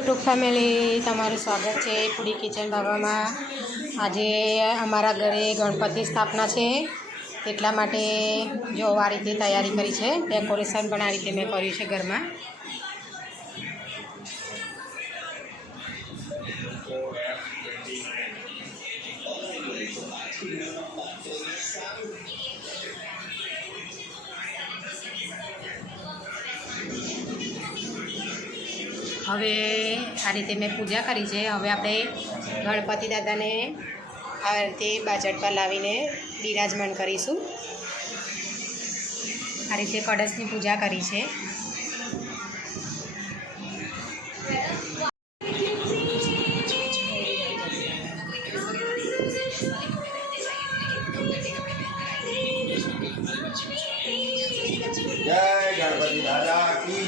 YouTube family તમારું સ્વાગત છે પૂરી કિચન બાબામાં। આજે અમારા ઘરે ગણપતિ સ્થાપના છે, એટલા માટે જો આ રીતે તૈયારી કરી છે। ડેકોરેશન પણ આ રીતે મેં કર્યું છે ઘરમાં। હવે આ રીતે મેં પૂજા કરી છે। હવે આપણે ગણપતિ દાદાને આ રીતે બાજટ પર લાવીને બિરાજમાન કરીશું। આ રીતે કળશની પૂજા કરી છે। જય ગણપતિ દાદા કી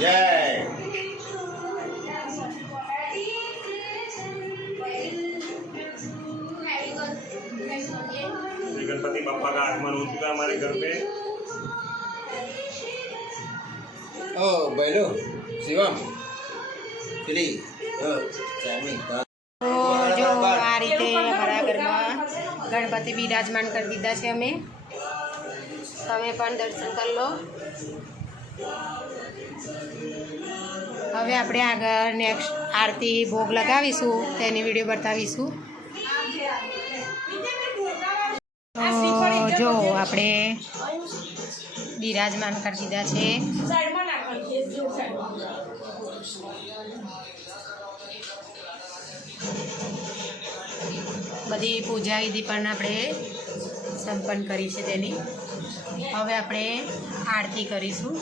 જય। गणपति बप्पा का आगमन हो चुका है हमारे घर पे। ओ बैलो शिवम श्री चामी तो जो आ रीते हमारा घर में गणपति बिराजमान कर दीधा है। अमे तमे पण दर्शन कर लो। हवे आपणे आगळ नेक्स्ट आरती भोग लगावीशुं, तेनी विडियो बतावीशुं। जो आपणे बिराजमान कर दीधा है। बधी पूजा विधि पण आपणे संपन्न करी छे तेनी। हवे आपणे आरती करीशुं।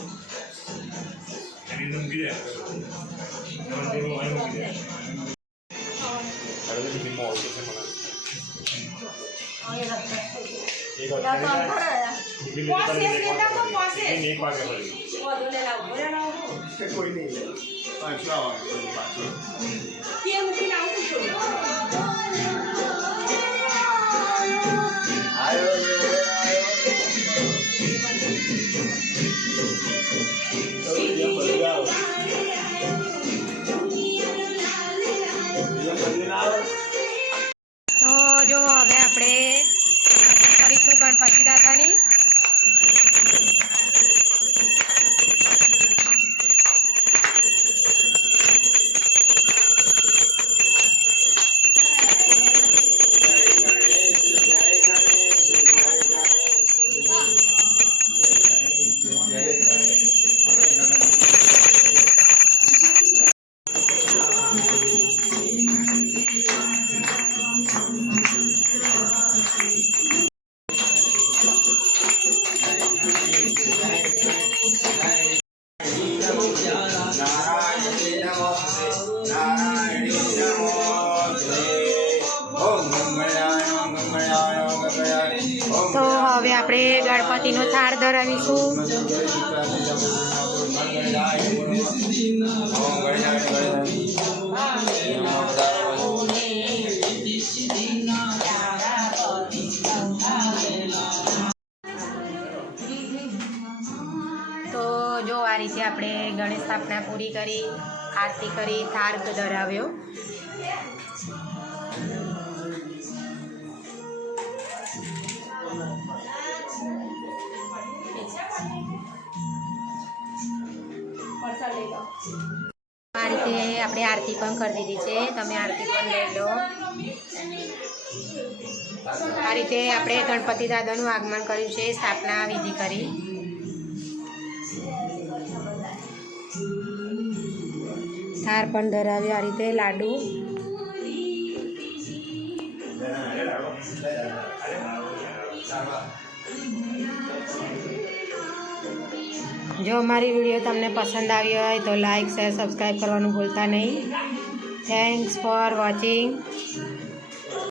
कोई नहीं तो जो हवे आपणे करीशुं गणपति दादानी। तो हवे आपणे गणपतिनो थाळ धरावीशुं। तो जो आ रीते आपणे गणेश स्थापना पूरी करी, आरती करी, थाળ धराव्यो। आ रीते आपणे आरती पण कर दीधी छे, तमे आरती पण लई लो। आ रीते आपणे गणपति दादानुं आगमन कर्युं छे, स्थापना विधि करी। थाળ पण धराव्यो आ रीते लाडू। जो हमारी वीडियो तमने पसंद आई हो तो लाइक शेयर सब्सक्राइब करवानुं भूलता नहीं। Thanks for watching.